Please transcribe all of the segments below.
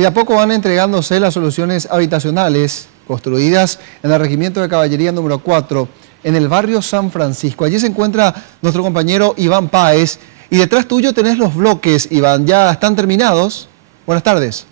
Y de a poco van entregándose las soluciones habitacionales construidas en el Regimiento de Caballería número 4, en el barrio San Francisco. Allí se encuentra nuestro compañero Iván Páez. Y detrás tuyo tenés los bloques, Iván. ¿Ya están terminados? Buenas tardes.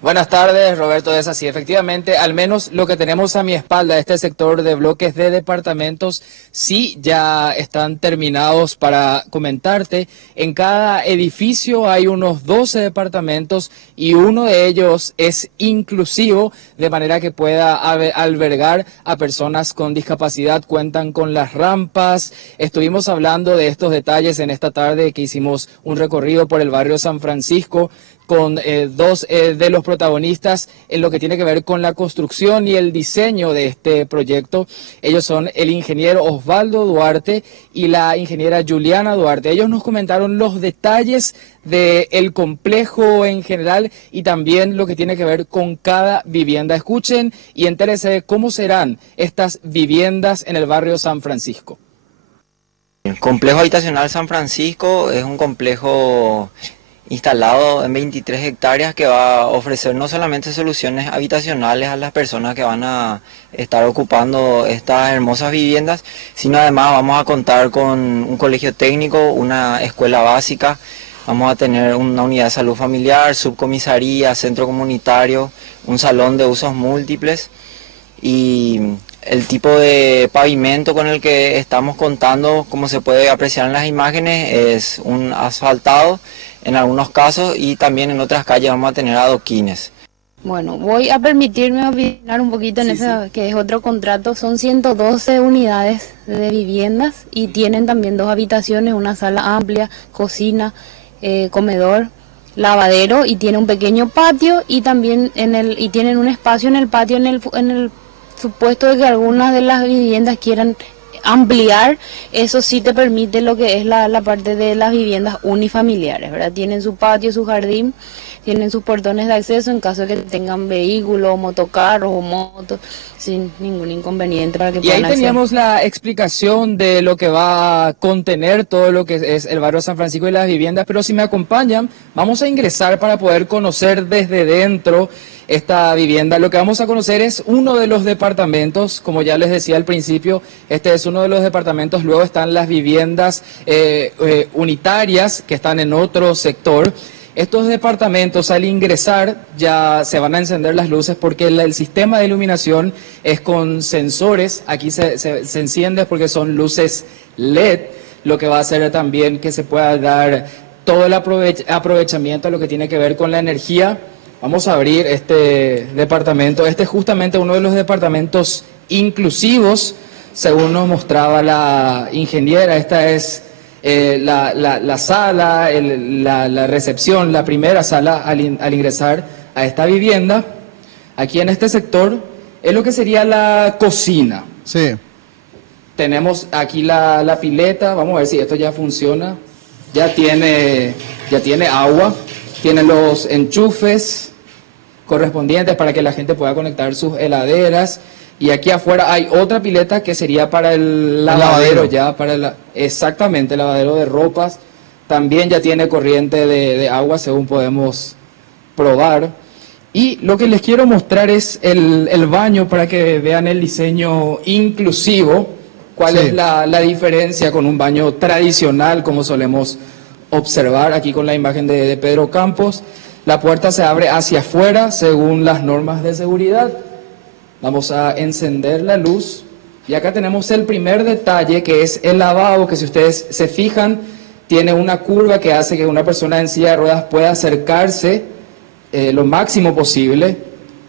Buenas tardes, Roberto. Es así, efectivamente, al menos lo que tenemos a mi espalda, este sector de bloques de departamentos, sí ya están terminados. Para comentarte, en cada edificio hay unos 12 departamentos y uno de ellos es inclusivo, de manera que pueda albergar a personas con discapacidad. Cuentan con las rampas. Estuvimos hablando de estos detalles en esta tarde que hicimos un recorrido por el barrio San Francisco con dos de los protagonistas en lo que tiene que ver con la construcción y el diseño de este proyecto. Ellos son el ingeniero Osvaldo Duarte y la ingeniera Juliana Duarte. Ellos nos comentaron los detalles del complejo en general y también lo que tiene que ver con cada vivienda. Escuchen y entérense de cómo serán estas viviendas en el barrio San Francisco. El complejo habitacional San Francisco es un complejo instalado en 23 hectáreas que va a ofrecer no solamente soluciones habitacionales a las personas que van a estar ocupando estas hermosas viviendas, sino además vamos a contar con un colegio técnico, una escuela básica, vamos a tener una unidad de salud familiar, subcomisaría, centro comunitario, un salón de usos múltiples y el tipo de pavimento con el que estamos contando, como se puede apreciar en las imágenes, es un asfaltado en algunos casos y también en otras calles vamos a tener adoquines. Bueno, voy a permitirme opinar un poquito en eso, que es otro contrato. Son 112 unidades de viviendas y tienen también 2 habitaciones, una sala amplia, cocina, comedor, lavadero, y tiene un pequeño patio y también y tienen un espacio en el patio en el supuesto de que algunas de las viviendas quieran ampliar. Eso sí te permite lo que es la parte de las viviendas unifamiliares, ¿verdad? Tienen su patio, su jardín, tienen sus portones de acceso en caso de que tengan vehículos, motocarros o motos, sin ningún inconveniente para que puedan acceder. Y ahí teníamos la explicación de lo que va a contener todo lo que es el barrio San Francisco y las viviendas, pero si me acompañan, vamos a ingresar para poder conocer desde dentro esta vivienda. Lo que vamos a conocer es uno de los departamentos, como ya les decía al principio, este es uno de los departamentos. Luego están las viviendas unitarias que están en otro sector. Estos departamentos, al ingresar, ya se van a encender las luces porque el sistema de iluminación es con sensores. Aquí se enciende porque son luces LED, lo que va a hacer también que se pueda dar todo el aprovechamiento a lo que tiene que ver con la energía. Vamos a abrir este departamento. Este es justamente uno de los departamentos inclusivos, según nos mostraba la ingeniera. Esta es la sala, la recepción, la primera sala al ingresar a esta vivienda. Aquí en este sector es lo que sería la cocina. Sí. Tenemos aquí la pileta. Vamos a ver si esto ya funciona. Ya tiene agua. Tiene los enchufes correspondientes para que la gente pueda conectar sus heladeras. Y aquí afuera hay otra pileta que sería para el lavadero, ya para exactamente, el lavadero de ropas. También ya tiene corriente de agua, según podemos probar. Y lo que les quiero mostrar es el baño para que vean el diseño inclusivo. ¿Cuál es la diferencia con un baño tradicional, como solemos observar aquí con la imagen de Pedro Campos? La puerta se abre hacia afuera según las normas de seguridad. Vamos a encender la luz y acá tenemos el primer detalle, que es el lavabo, que si ustedes se fijan tiene una curva que hace que una persona en silla de ruedas pueda acercarse lo máximo posible.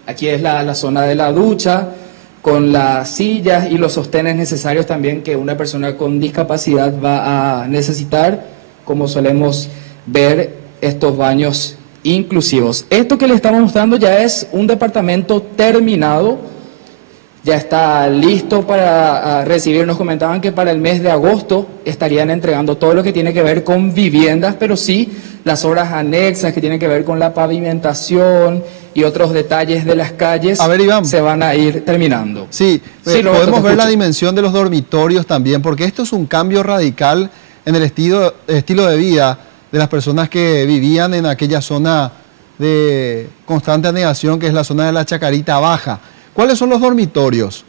Aquí es la zona de la ducha con las sillas y los sostenes necesarios también que una persona con discapacidad va a necesitar, como solemos ver estos baños inclusivos. Esto que le estamos mostrando ya es un departamento terminado, ya está listo para recibir. Nos comentaban que para el mes de agosto estarían entregando todo lo que tiene que ver con viviendas, pero sí las obras anexas que tienen que ver con la pavimentación y otros detalles de las calles. A ver, Iván, se van a ir terminando. Sí, podemos ver la dimensión de los dormitorios también, porque esto es un cambio radical en el estilo de vida de las personas que vivían en aquella zona de constante anegación, que es la zona de la Chacarita Baja. ¿Cuáles son los dormitorios?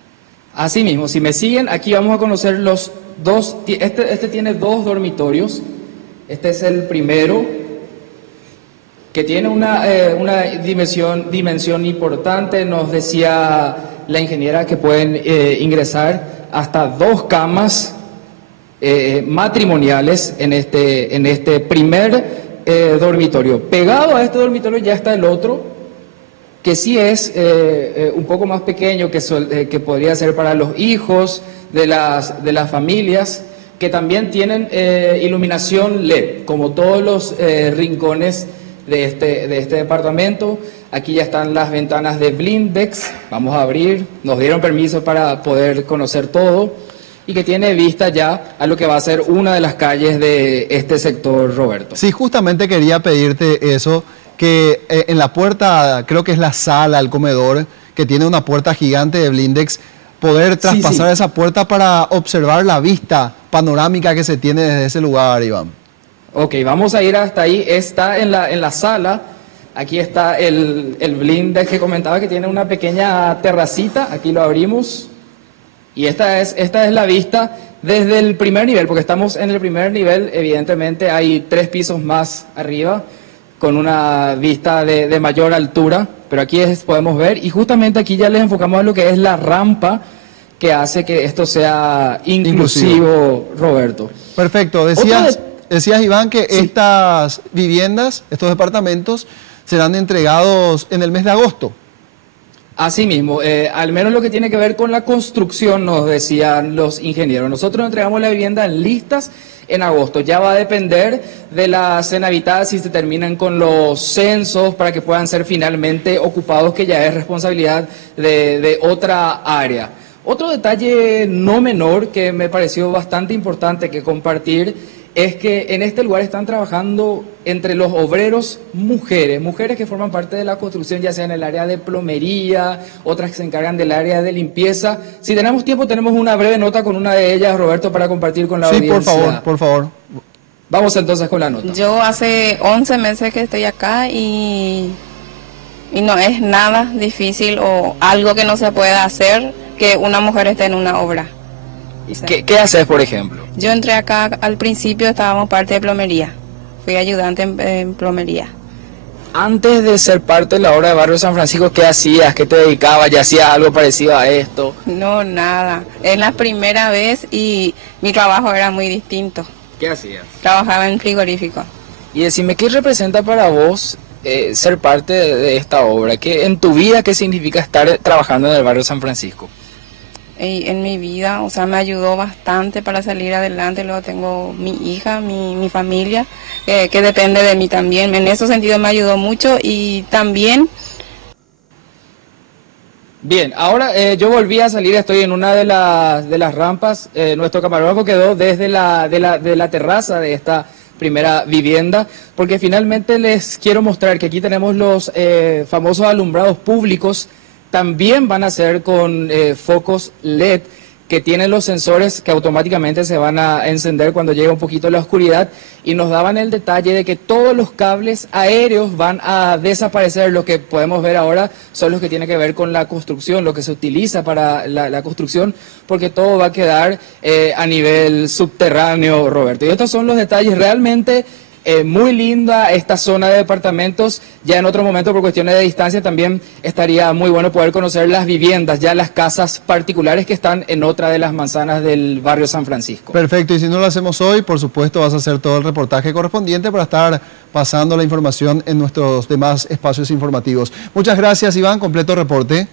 Así mismo, si me siguen, aquí vamos a conocer los dos. Este tiene dos dormitorios. Este es el primero, que tiene una dimensión importante. Nos decía la ingeniera que pueden ingresar hasta 2 camas matrimoniales en este primer dormitorio. Pegado a este dormitorio ya está el otro, que sí es un poco más pequeño, que podría ser para los hijos de las familias, que también tienen iluminación LED, como todos los rincones de este departamento. Aquí ya están las ventanas de blindex, vamos a abrir, nos dieron permiso para poder conocer todo, y que tiene vista ya a lo que va a ser una de las calles de este sector, Roberto. Sí, justamente quería pedirte eso, que en la puerta, creo que es la sala, el comedor, que tiene una puerta gigante de blindex, poder traspasar esa puerta para observar la vista panorámica que se tiene desde ese lugar, Iván. Ok, vamos a ir hasta ahí. Está en la sala. Aquí está el blindex que comentaba, que tiene una pequeña terracita. Aquí lo abrimos. Y esta es la vista desde el primer nivel, porque estamos en el primer nivel. Evidentemente hay 3 pisos más arriba, con una vista de mayor altura. Pero aquí podemos ver, y justamente aquí ya les enfocamos a lo que es la rampa, que hace que esto sea inclusivo, Roberto. Perfecto. Decías, Iván, que estas viviendas, estos departamentos, serán entregados en el mes de agosto. Así mismo, al menos lo que tiene que ver con la construcción, nos decían los ingenieros. Nosotros entregamos la vivienda en listas en agosto. Ya va a depender de la Cenavita si se terminan con los censos para que puedan ser finalmente ocupados, que ya es responsabilidad de otra área. Otro detalle no menor que me pareció bastante importante que compartir es que en este lugar están trabajando entre los obreros mujeres que forman parte de la construcción, ya sea en el área de plomería, otras que se encargan del área de limpieza. Si tenemos tiempo, tenemos una breve nota con una de ellas, Roberto, para compartir con la audiencia. Sí, por favor. Vamos entonces con la nota. Yo hace 11 meses que estoy acá y no es nada difícil o algo que no se pueda hacer que una mujer esté en una obra. ¿Qué haces, por ejemplo? Yo entré acá, al principio estábamos parte de plomería, fui ayudante en plomería. Antes de ser parte de la obra de Barrio San Francisco, ¿qué hacías? ¿Qué te dedicabas? ¿Ya hacías algo parecido a esto? No, nada. Es la primera vez y mi trabajo era muy distinto. ¿Qué hacías? Trabajaba en frigorífico. Y decime, ¿qué representa para vos ser parte de esta obra? En tu vida, ¿qué significa estar trabajando en el Barrio San Francisco? En mi vida, o sea, me ayudó bastante para salir adelante. Luego tengo mi hija, mi familia, que depende de mí también. En ese sentido me ayudó mucho y también... Bien, ahora yo volví a salir, estoy en una de las rampas. Nuestro camarógrafo quedó desde la terraza de esta primera vivienda, porque finalmente les quiero mostrar que aquí tenemos los famosos alumbrados públicos. También van a ser con focos LED que tienen los sensores que automáticamente se van a encender cuando llegue un poquito la oscuridad, y nos daban el detalle de que todos los cables aéreos van a desaparecer. Lo que podemos ver ahora son los que tienen que ver con la construcción, lo que se utiliza para la construcción, porque todo va a quedar a nivel subterráneo, Roberto. Y estos son los detalles realmente... muy linda esta zona de departamentos. Ya en otro momento, por cuestiones de distancia, también estaría muy bueno poder conocer las viviendas, ya las casas particulares que están en otra de las manzanas del barrio San Francisco. Perfecto, y si no lo hacemos hoy, por supuesto vas a hacer todo el reportaje correspondiente para estar pasando la información en nuestros demás espacios informativos. Muchas gracias, Iván, completo reporte.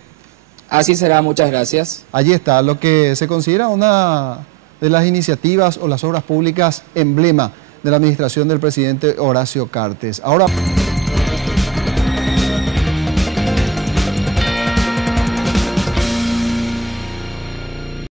Así será, muchas gracias. Allí está lo que se considera una de las iniciativas o las obras públicas emblema de la administración del presidente Horacio Cartes. Ahora...